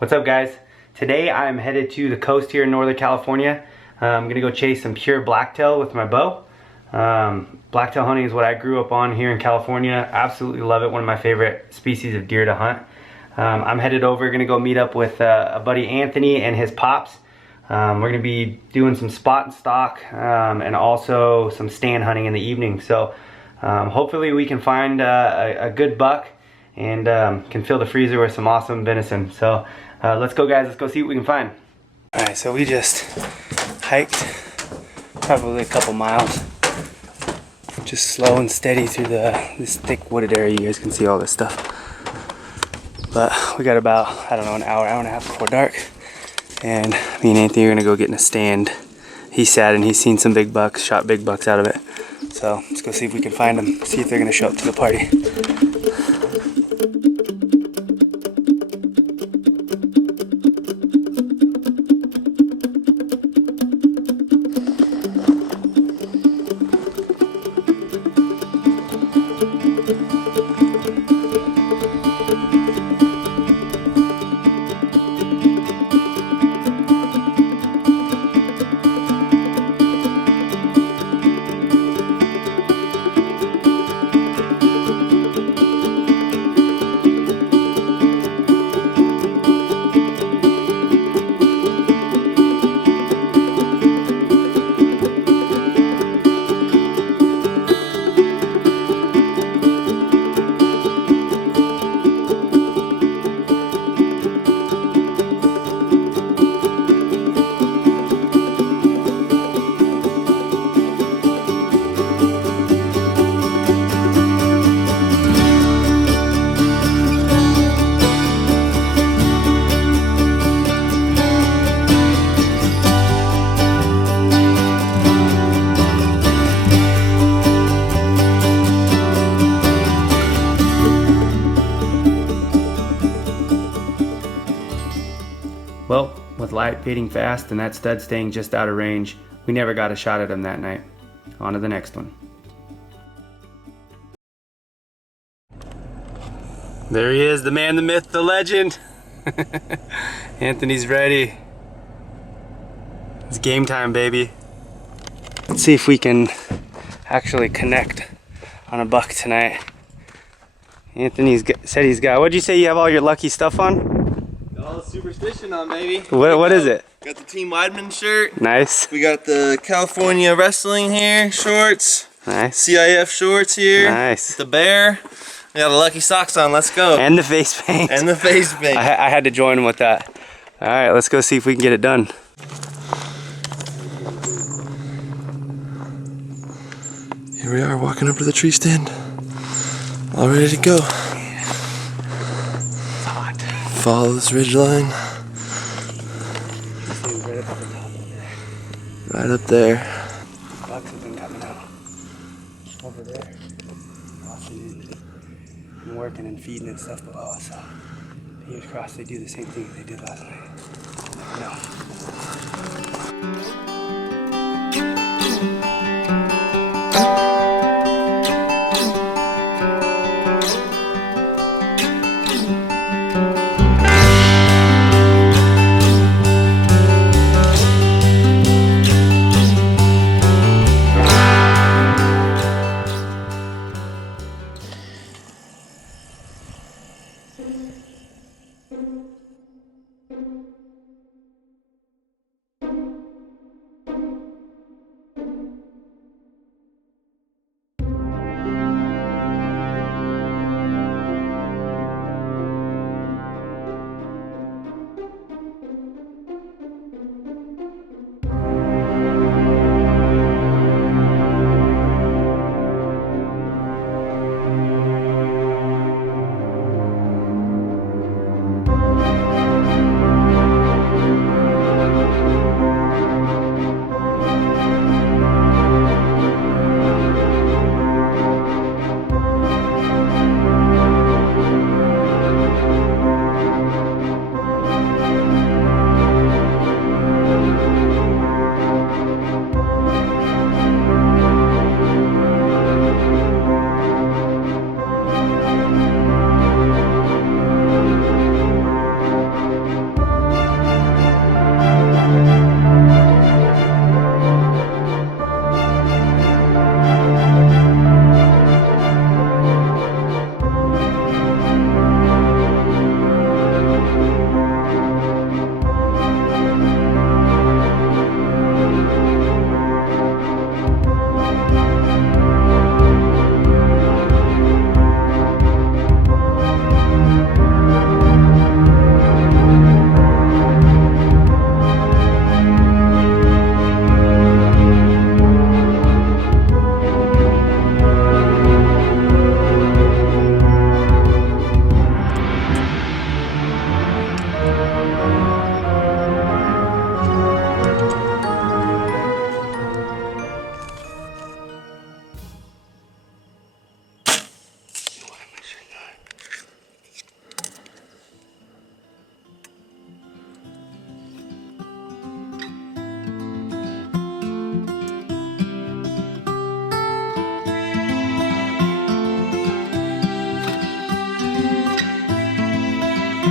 What's up, guys? Today I'm headed to the coast here in Northern California. I'm gonna go chase some pure blacktail with my bow. Blacktail hunting is what I grew up on here in California. Absolutely love it. One of my favorite species of deer to hunt. I'm headed over, gonna go meet up with a buddy Anthony and his pops. We're gonna be doing some spot and stock and also some stand hunting in the evening. So hopefully we can find a good buck and can fill the freezer with some awesome venison. So let's go, guys. Let's go see what we can find. All right, so we just hiked probably a couple miles, just slow and steady through this thick wooded area. You guys can see all this stuff. But we got about, I don't know, an hour and a half before dark. And me and Anthony are gonna go get in a stand. He's sad and he's seen some big bucks, shot big bucks out of it. So let's go see if we can find them, see if they're gonna show up to the party. Well, with light fading fast and that stud staying just out of range, we never got a shot at him that night. On to the next one. There he is, the man, the myth, the legend. Anthony's ready. It's game time, baby. Let's see if we can actually connect on a buck tonight. Anthony's said he's got, what'd you say you have all your lucky stuff on? All the superstition on, baby. What is it? Got the Team Weidman shirt. Nice. We got the California wrestling here, shorts. Nice. CIF shorts here. Nice. The bear. We got the lucky socks on. Let's go. And the face paint. And the face paint. I had to join him with that. All right, let's go see if we can get it done. Here we are walking up to the tree stand. All ready to go. It's hot. Follow this ridge line. Right up there. Bucks have been coming out over there. Austin been working and feeding and stuff below us. So fingers crossed they do the same thing they did last night. Never know.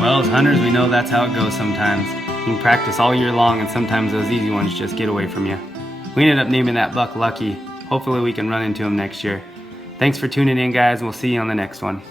Well, as hunters, we know that's how it goes sometimes. You can practice all year long, and sometimes those easy ones just get away from you. We ended up naming that buck Lucky. Hopefully we can run into him next year. Thanks for tuning in, guys, and we'll see you on the next one.